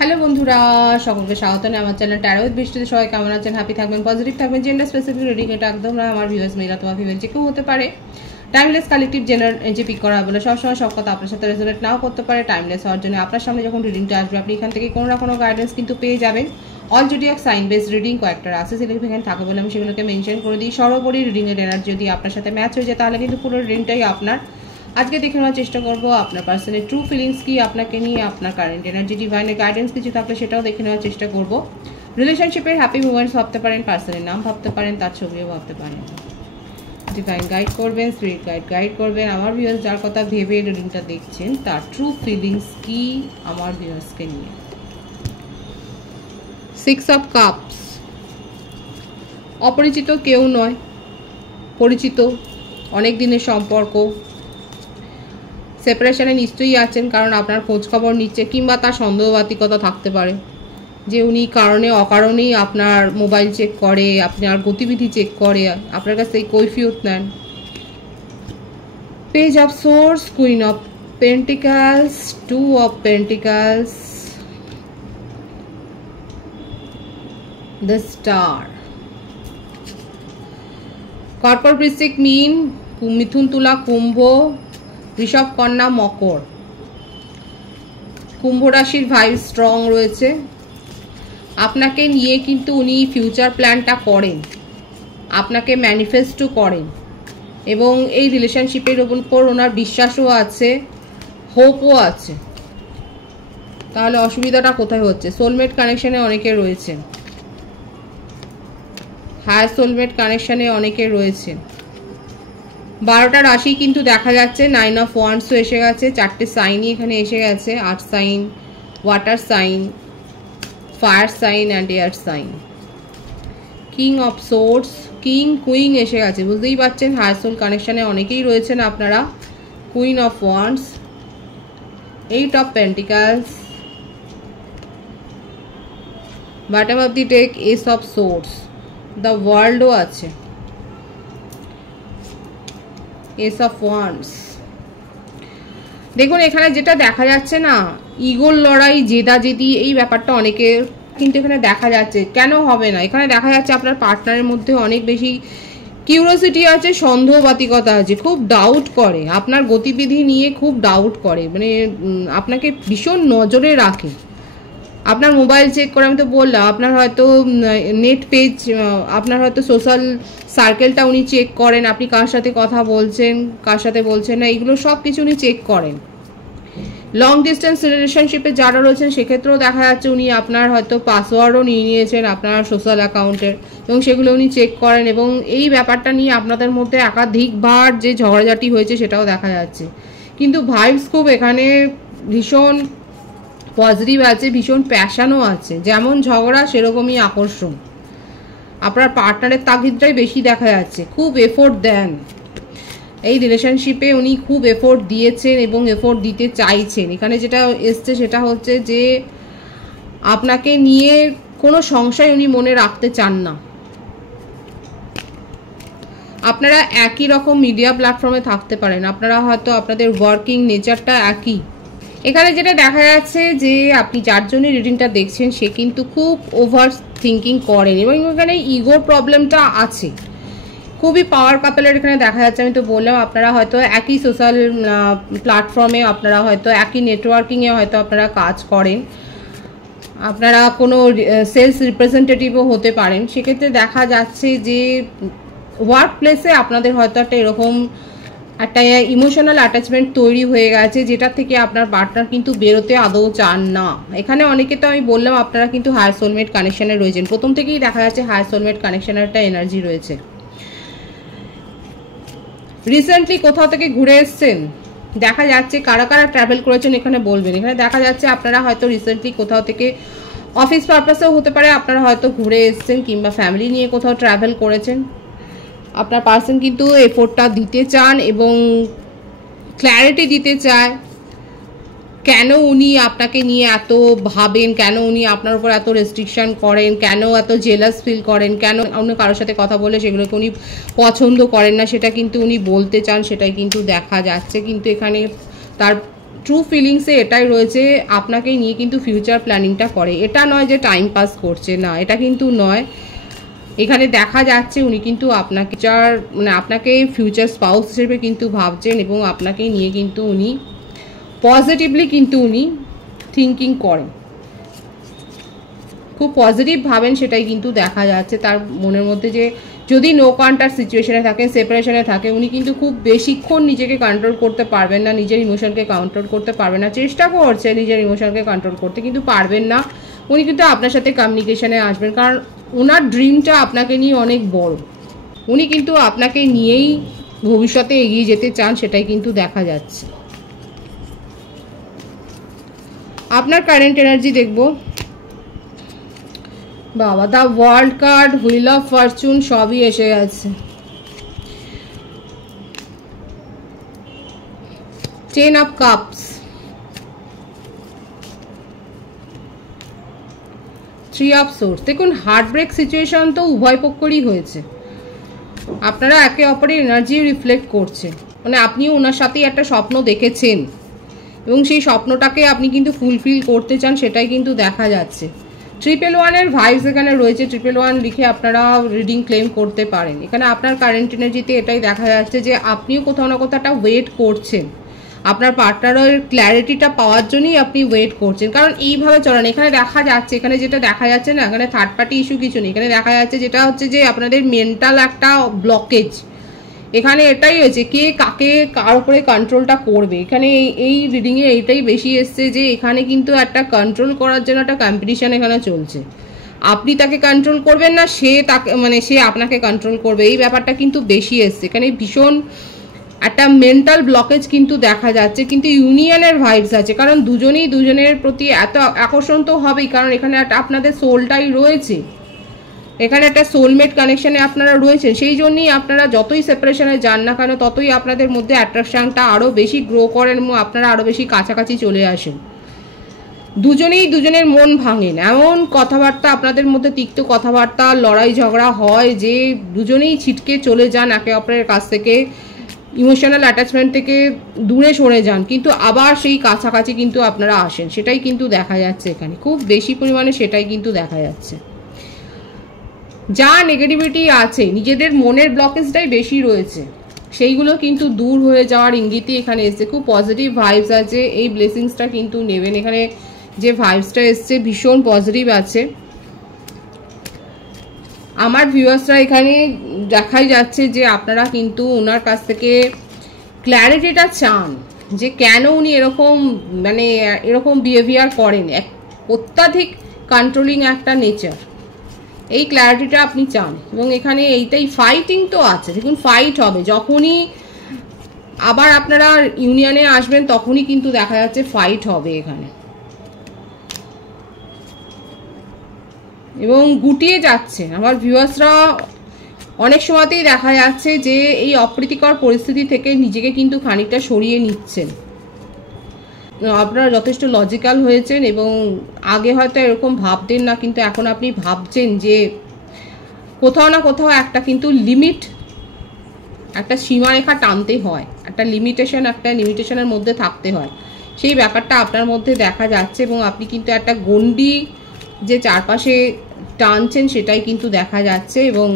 Hello বন্ধুরা, সকলকে স্বাগত জানাই আমার চ্যানেল ট্যারো উইথ বৃষ্টিতে। সবাই কেমন আছেন? হ্যাপি থাকবেন, পজিটিভ থাকবেন। জেন্ডার স্পেসিফিক রিডিং এটা একদম না, আমার ভিউয়ার্স মেয়েরা তোমার ফিমেল যে কেউ হতে পারে। টাইমলেস কালেকটিভ জেনার যে পিক করা বলে সবসময় সব কথা আপনার সাথে রেজোনেট নাও করতে পারে। টাইমলেস হওয়ার জন্য আপনার সামনে যখন রিডিংটা আসবে আপনি এখান থেকে কোনো না কোনো গাইডেন্স কিন্তু পেয়ে যাবেন। All zodiac sign based reading কয়েকটা আছে সিগনিফিকেন্ট থাকে বলে আমি সেগুলোকে মেনশন করে দিই। সর্বোপরি রিডিংয়ের এনার্জি যদি আপনার সাথে ম্যাচ হয়ে যায় তাহলে কিন্তু পুরো রিডিংটাই আপনার। আজকে দেখে নেওয়ার চেষ্টা করব আপনার পার্সনের ট্রু ফিলিংস কি, আপনাকে নিয়ে আপনার কারেন্ট এনার্জি, ডিভাইনের গাইডেন্স কিছু থাকলে সেটাও দেখে নেওয়ার চেষ্টা করব। রিলেশনশিপের হ্যাপি মুভমেন্টস ভাবতে পারেন, পার্সনের নাম ভাবতে পারেন, তার ছবিও ভাবতে পারেন। ডিভাইন গাইড করবেন, স্পিরিট গাইড করবেন। আমার ভিউয়ার্স যার কথা ভেবে রিডিংটা দেখছেন তার ট্রু ফিলিংস কি আমার ভিউয়ার্সকে নিয়ে। 6 অফ কাপস, অপরিচিত কেউ নয়, পরিচিত, অনেক দিনের সম্পর্ক। সেপারেশনে নিশ্চয়ই আছেন, কারণ আপনার খোঁজখবর নিচ্ছে, কিংবা তার সন্দেহবাতিকতা থাকতে পারে যে উনি কারণে অকারণেই আপনার মোবাইল চেক করে, আপনার গতিবিধি চেক করে, আপনার কাছ থেকে কৈফিয়ত নেন। Page of swords, queen of pentacles, 2 of pentacles, the star. কর্কট, বৃশ্চিক, মীন, মিথুন, তুলা, কুম্ভ, ঋষভ, কন্যা, মকর। কুম্ভ রাশির ভাইব স্ট্রং রয়েছে। আপনাকে নিয়ে কিন্তু উনি ফিউচার প্ল্যানটা করেন, আপনাকে ম্যানিফেস্টও করেন, এবং এই রিলেশনশিপের উপর ওনার বিশ্বাসও আছে, হোপও আছে। তাহলে অসুবিধাটা কোথায় হচ্ছে? সোলমেট কানেকশানে অনেকে রয়েছেন, হায়ার সোলমেট কানেকশানে অনেকে রয়েছেন। 12টা রাশি কিন্তু দেখা যাচ্ছে। 9 অফ ওয়ান্ডসও এসে গেছে, 4টে সাইনই এখানে এসে গেছে। Earth sign, water sign, fire sign and air sign. King of swords, king, queen এসে গেছে, বুঝতেই পারছেন হায়ার সোল কানেকশানে অনেকেই রয়েছেন আপনারা। Queen of wands, 8 of pentacles, bottom of the deck, ace of swords, the ওয়ার্ল্ডও আছে, এস অফ ওয়ান্ডস। দেখুন এখানে যেটা দেখা যাচ্ছে না, ইগোর লড়াই, জেদাজেদি, এই ব্যাপারটা অনেকের কিন্তু এখানে দেখা যাচ্ছে। কেন হবে না? এখানে দেখা যাচ্ছে আপনার পার্টনারের মধ্যে অনেক বেশি কিউরিওসিটি আছে, সন্দেহবাতিকতা আছে, খুব ডাউট করে, আপনার গতিবিধি নিয়ে খুব ডাউট করে, মানে আপনাকে ভীষণ নজরে রাখে। আপনার মোবাইল চেক করে, আমি তো বললাম, আপনার হয়তো নেট পেজ, আপনার হয়তো সোশ্যাল সার্কেলটা উনি চেক করেন, আপনি কার সাথে কথা বলছেন, কার সাথে বলছেন না, এগুলো সব কিছু উনি চেক করেন। লং ডিস্টেন্স রিলেশনশিপে যারা রয়েছেন সেক্ষেত্রেও দেখা যাচ্ছে উনি আপনার হয়তো পাসওয়ার্ডও নিয়ে নিয়েছেন আপনার সোশ্যাল অ্যাকাউন্টের, এবং সেগুলো উনি চেক করেন, এবং এই ব্যাপারটা নিয়ে আপনাদের মধ্যে একাধিকবার যে ঝগড়াঝাটি হয়েছে সেটাও দেখা যাচ্ছে। কিন্তু ভাইবস খুব এখানে ভীষণ পজিটিভ আছে, ভীষণ প্যাশনও আছে। যেমন ঝগড়া সেরকমই আকর্ষণ। আপনার পার্টনারের তাগিদটাই বেশি দেখা যাচ্ছে, খুব এফোর্ট দেন এই রিলেশনশিপে, উনি খুব এফোর্ট দিয়েছেন এবং এফোর্ট দিতে চাইছেন। এখানে যেটা এসছে সেটা হচ্ছে যে আপনাকে নিয়ে কোনো সংশয় উনি মনে রাখতে চান না। আপনারা একই রকম মিডিয়া প্ল্যাটফর্মে থাকতে পারেন, আপনারা হয়তো আপনাদের ওয়ার্কিং নেচারটা একই। এখানে যেটা দেখা যাচ্ছে যে আপনি যার জন্য রিডিংটা দেখছেন সে কিন্তু খুব ওভার থিঙ্কিং করেন, এবং এখানে ইগোর প্রবলেমটা আছে। খুবই পাওয়ার কাপেলের এখানে দেখা যাচ্ছে। আমি তো বললাম আপনারা হয়তো একই সোশ্যাল প্ল্যাটফর্মে, আপনারা হয়তো একই নেটওয়ার্কিংয়ে হয়তো আপনারা কাজ করেন, আপনারা কোনো সেলস রিপ্রেজেন্টেটিভও হতে পারেন। সেক্ষেত্রে দেখা যাচ্ছে যে ওয়ার্ক প্লেসে আপনাদের হয়তো একটা এরকম একটা ইমোশনাল অ্যাটাচমেন্ট তৈরি হয়ে গেছে, যেটা থেকে আপনার পার্টনার কিন্তু বেরোতে আদৌ চান না। এখানে অনেকে তো আমি বললাম আপনারা কিন্তু হায়ার সোলমেট কানেকশানে রয়েছেন, প্রথম থেকেই দেখা যাচ্ছে হায়ার সোলমেট কানেকশানের একটা এনার্জি রয়েছে। রিসেন্টলি কোথাও থেকে ঘুরে এসছেন দেখা যাচ্ছে, কারা কারা ট্রাভেল করেছেন এখানে বলবেন। এখানে দেখা যাচ্ছে আপনারা হয়তো রিসেন্টলি কোথাও থেকে অফিস পারপাসেও হতে পারে, আপনারা হয়তো ঘুরে এসছেন, কিংবা ফ্যামিলি নিয়ে কোথাও ট্রাভেল করেছেন। আপনার পার্সন কিন্তু এফোর্টটা দিতে চান এবং ক্ল্যারিটি দিতে চায় কেন উনি আপনাকে নিয়ে এত ভাবেন, কেন উনি আপনার উপর এত রেস্ট্রিকশন করেন, কেন এত জেলাস ফিল করেন, কেন অন্য কারোর সাথে কথা বলে সেগুলোকে উনি পছন্দ করেন না, সেটা কিন্তু উনি বলতে চান, সেটাই কিন্তু দেখা যাচ্ছে। কিন্তু এখানে তার ট্রু ফিলিংসে এটাই রয়েছে, আপনাকে নিয়ে কিন্তু ফিউচার প্ল্যানিংটা করে। এটা নয় যে টাইম পাস করছে, না এটা কিন্তু নয়। এখানে দেখা যাচ্ছে উনি কিন্তু আপনাকে মানে আপনাকে ফিউচার স্পাউস হিসেবে কিন্তু ভাবছেন এবং আপনাকে নিয়ে কিন্তু উনি পজিটিভলি কিন্তু উনি থিঙ্কিং করেন, খুব পজিটিভ ভাবেন, সেটাই কিন্তু দেখা যাচ্ছে তার মনের মধ্যে। যে যদি নো কন্ট্যাক্ট সিচুয়েশনে থাকেন, সেপারেশনে থাকে, উনি কিন্তু খুব বেশিক্ষণ নিজেকে কন্ট্রোল করতে পারবেন না, নিজের ইমোশনকে কন্ট্রোল করতে পারবেন না। চেষ্টা করছে নিজের ইমোশনকে কন্ট্রোল করতে, কিন্তু পারবেন না। উনি কিন্তু আপনার সাথে কমিউনিকেশনে আসবেন, কারণ ওনার ড্রিমটা আপনাকে নিয়ে অনেক বড়। উনি কিন্তু আপনাকে নিয়েই ভবিষ্যতে এগিয়ে যেতে চান, সেটাই কিন্তু দেখা যাচ্ছে। আপনার কারেন্ট এনার্জি দেখব। বাবা, the world card, wheel of Fortune সবই এসে গেছে। 10 অফ কাপস, 3 অফ সোর্স। দেখুন, হার্টব্রেক সিচুয়েশন তো উভয় পক্ষেরই হয়েছে। আপনারা একে অপরের এনার্জি রিফ্লেক্ট করছেন, মানে আপনিও ওনার সাথেই একটা স্বপ্ন দেখেছেন এবং সেই স্বপ্নটাকে আপনি কিন্তু ফুলফিল করতে চান, সেটাই কিন্তু দেখা যাচ্ছে। 111-এর ভাইবস এখানে রয়েছে। 111 লিখে আপনারা রিডিং ক্লেম করতে পারেন। এখানে আপনার কারেন্ট এনার্জিতে এটাই দেখা যাচ্ছে যে আপনিও কোথাও না কোথাও একটা ওয়েট করছেন, আপনার পার্টনারের ক্ল্যারিটিটা পাওয়ার জন্যই আপনি ওয়েট করছেন, কারণ এইভাবে চলেন। এখানে দেখা যাচ্ছে, এখানে যেটা দেখা যাচ্ছে না, এখানে থার্ড পার্টি ইস্যু কিছু নেই। এখানে দেখা যাচ্ছে যেটা হচ্ছে যে আপনাদের মেন্টাল একটা ব্লকেজ। এখানে এটাই হয়েছে, কে কাকে কার উপরে কন্ট্রোলটা করবে। এখানে এই রিডিংয়ে এইটাই বেশি এসছে যে এখানে কিন্তু একটা কন্ট্রোল করার জন্য একটা কম্পিটিশন এখানে চলছে। আপনি তাকে কন্ট্রোল করবেন না, সে তাকে মানে সে আপনাকে কন্ট্রোল করবে, এই ব্যাপারটা কিন্তু বেশি এসছে। এখানে ভীষণ একটা মেন্টাল ব্লকেজ কিন্তু দেখা যাচ্ছে, কিন্তু ইউনিয়নের ভাইবস আছে, কারণ দুজনেই দুজনের প্রতি এত আকর্ষণ তো হবেই, কারণ এখানে একটা আপনাদের সোলটাই রয়েছে, এখানে একটা সোলমেট কানেকশনে আপনারা রয়েছেন। সেই জন্যই আপনারা যতই সেপারেশনে যান না কেন, ততই আপনাদের মধ্যে অ্যাট্রাকশনটা আরও বেশি গ্রো করেন এবং আপনারা আরও বেশি কাছাকাছি চলে আসেন। দুজনেই দুজনের মন ভাঙেন, এমন কথাবার্তা আপনাদের মধ্যে, তিক্ত কথাবার্তা, লড়াই ঝগড়া হয় যে দুজনেই ছিটকে চলে যান একে অপরের কাছ থেকে, ইমোশনাল অ্যাটাচমেন্ট থেকে দূরে সরে যান, কিন্তু আবার সেই কাছাকাছি কিন্তু আপনারা আসেন, সেটাই কিন্তু দেখা যাচ্ছে এখানে খুব বেশি পরিমাণে, সেটাই কিন্তু দেখা যাচ্ছে। যা নেগেটিভিটি আছে, নিজেদের মনের ব্লকেজটাই বেশি রয়েছে, সেইগুলো কিন্তু দূর হয়ে যাওয়ার ইঙ্গিতই এখানে এসছে। খুব পজিটিভ ভাইবস আছে, এই ব্লেসিংসটা কিন্তু নেবেন। এখানে যে ভাইবসটা এসছে ভীষণ পজিটিভ আছে। আমার ভিউয়ার্সরা এখানে দেখাই যাচ্ছে যে আপনারা কিন্তু ওনার কাছ থেকে ক্ল্যারিটিটা চান, যে কেন উনি এরকম মানে এরকম বিহেভিয়ার করেন, অত্যাধিক কন্ট্রোলিং একটা নেচার, এই ক্ল্যারিটিটা আপনি চান। এবং এখানে এইটাই ফাইটিং তো আছে, দেখুন ফাইট হবে যখনই আবার আপনারা ইউনিয়নে আসবেন, তখনই কিন্তু দেখা যাচ্ছে ফাইট হবে এখানে, এবং গুটিয়ে যাচ্ছে। আমার ভিউয়ার্সরা অনেক সময়তেই দেখা যাচ্ছে যে এই অপ্রীতিকর পরিস্থিতি থেকে নিজেকে কিন্তু খানিকটা সরিয়ে নিচ্ছেন। আপনারা যথেষ্ট লজিক্যাল হয়েছেন এবং আগে হয়তো এরকম ভাবতেন না, কিন্তু এখন আপনি ভাবছেন যে কোথাও না কোথাও একটা কিন্তু লিমিট, একটা সীমারেখা টানতে হয়, একটা লিমিটেশনের মধ্যে থাকতে হয়, সেই ব্যাপারটা আপনার মধ্যে দেখা যাচ্ছে। এবং আপনি কিন্তু একটা গণ্ডি যে চারপাশে টানছেন, সেটাই কিন্তু দেখা যাচ্ছে। এবং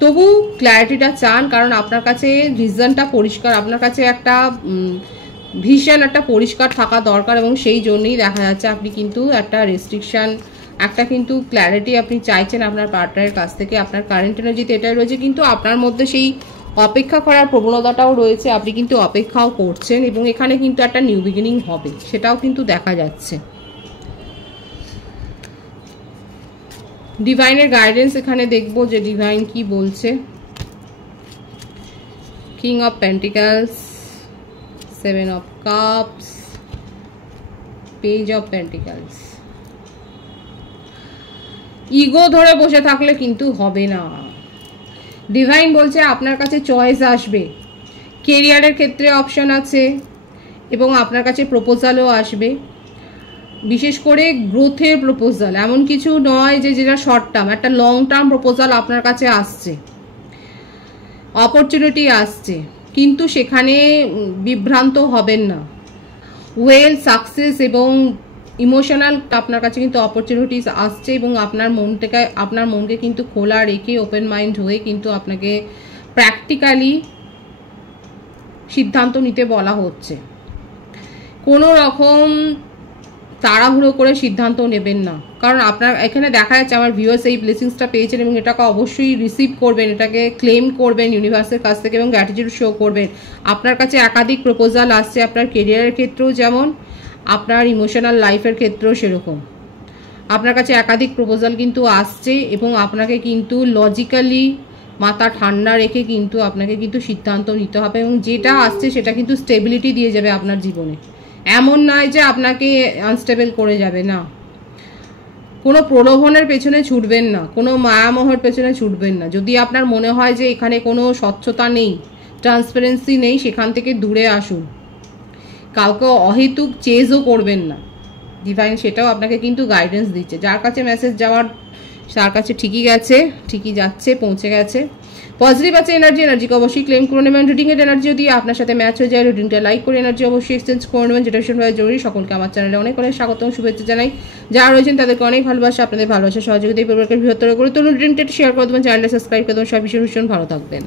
তবু ক্ল্যারিটিটা চান, কারণ আপনার কাছে রিজনটা পরিষ্কার, আপনার কাছে একটা ভিশন একটা পরিষ্কার থাকা দরকার, এবং সেই জন্যই দেখা যাচ্ছে আপনি কিন্তু একটা রেস্ট্রিকশন, একটা কিন্তু ক্ল্যারিটি আপনি চাইছেন আপনার পার্টনারের কাছ থেকে। আপনার কারেন্ট এনার্জিতে এটাই রয়েছে, কিন্তু আপনার মধ্যে সেই অপেক্ষা করার প্রবণতাটাও রয়েছে, আপনি কিন্তু অপেক্ষাও করছেন, এবং এখানে কিন্তু একটা নিউ বিগিনিং হবে, সেটাও কিন্তু দেখা যাচ্ছে। ডিভাইনের গাইডেন্স এখানে দেখবো যে ডিভাইন কি বলছে। King of pentacles, 7 of cups, page of pentacles. Ego ধরে বসে থাকলে কিন্তু হবে না। ডিভাইন বলছে আপনার কাছে চয়েস আসবে, কেরিয়ারের ক্ষেত্রে অপশন আছে, এবং আপনার কাছে প্রপোজালও আসবে, বিশেষ করে গ্রোথের প্রপোজাল। এমন কিছু নয় যে যেটা শর্ট টার্ম, একটা লং টার্ম প্রপোজাল আপনার কাছে আসছে, অপরচুনিটি আসছে, কিন্তু সেখানে বিভ্রান্ত হবেন না। ওয়েল সাকসেস এবং ইমোশনাল আপনার কাছে কিন্তু অপরচুনিটিস আসছে, এবং আপনার মনকে কিন্তু খোলা রেখে ওপেন মাইন্ড হয়ে কিন্তু আপনাকে প্র্যাকটিক্যালি সিদ্ধান্ত নিতে বলা হচ্ছে। কোনো রকম তাড়াহুড়ো করে সিদ্ধান্ত নেবেন না, কারণ আপনার এখানে দেখা যাচ্ছে আমার ভিউয়ার্স এই ব্লেসিংসটা পেয়েছেন এবং এটাকে অবশ্যই রিসিভ করবেন, এটাকে ক্লেম করবেন ইউনিভার্সের কাছ থেকে এবং গ্র্যাটিটিউড শো করবেন। আপনার কাছে একাধিক প্রপোজাল আসছে, আপনার কেরিয়ারের ক্ষেত্রেও যেমন, আপনার ইমোশনাল লাইফের ক্ষেত্রেও সেরকম। আপনার কাছে একাধিক প্রপোজাল কিন্তু আসছে এবং আপনাকে কিন্তু লজিক্যালি মাথা ঠান্ডা রেখে কিন্তু আপনাকে কিন্তু সিদ্ধান্ত নিতে হবে, এবং যেটা আসছে সেটা কিন্তু স্টেবিলিটি দিয়ে যাবে আপনার জীবনে। এমন নয় যে আপনাকে আনস্টেবল করে যাবে, না। কোনো প্রলোভনের পেছনে ছুটবেন না, কোনো মায়ামোহর পেছনে ছুটবেন না। যদি আপনার মনে হয় যে এখানে কোনো স্বচ্ছতা নেই, ট্রান্সপারেন্সি নেই, সেখান থেকে দূরে আসুন। কাউকে অহেতুক চেজও করবেন না। ডিভাইন সেটাও আপনাকে কিন্তু গাইডেন্স দিচ্ছে। যার কাছে মেসেজ যাওয়ার তার কাছে ঠিকই গেছে, ঠিকই যাচ্ছে, পৌঁছে গেছে। পজিটিভ আছে এনার্জিকে অবশ্যই ক্লেম করে নেবেন। রিডিংয়ের এনার্জি যদি আপনার সাথে ম্যাচ হয়ে যায়, রিডিংটা লাইক করে এনার্জি অবশ্যই এক্সচেঞ্জ করে নেবেন, যেটা ভীষণভাবে জরুরি। সকলকে আমার চ্যানেলে অনেক অনেক স্বাগত এবং শুভেচ্ছা জানাই। যারা রয়েছেন তাদেরকে অনেক ভালোবাসা, আপনাদের ভালোবাসা সহযোগিতা এই পরিবারকে বৃহত্তর করে তুলুন। রিডিংটা শেয়ার করে দেবেন, চ্যানেলটা সাবস্ক্রাইব করে দেবেন। সব ভীষণ ভালো থাকবেন।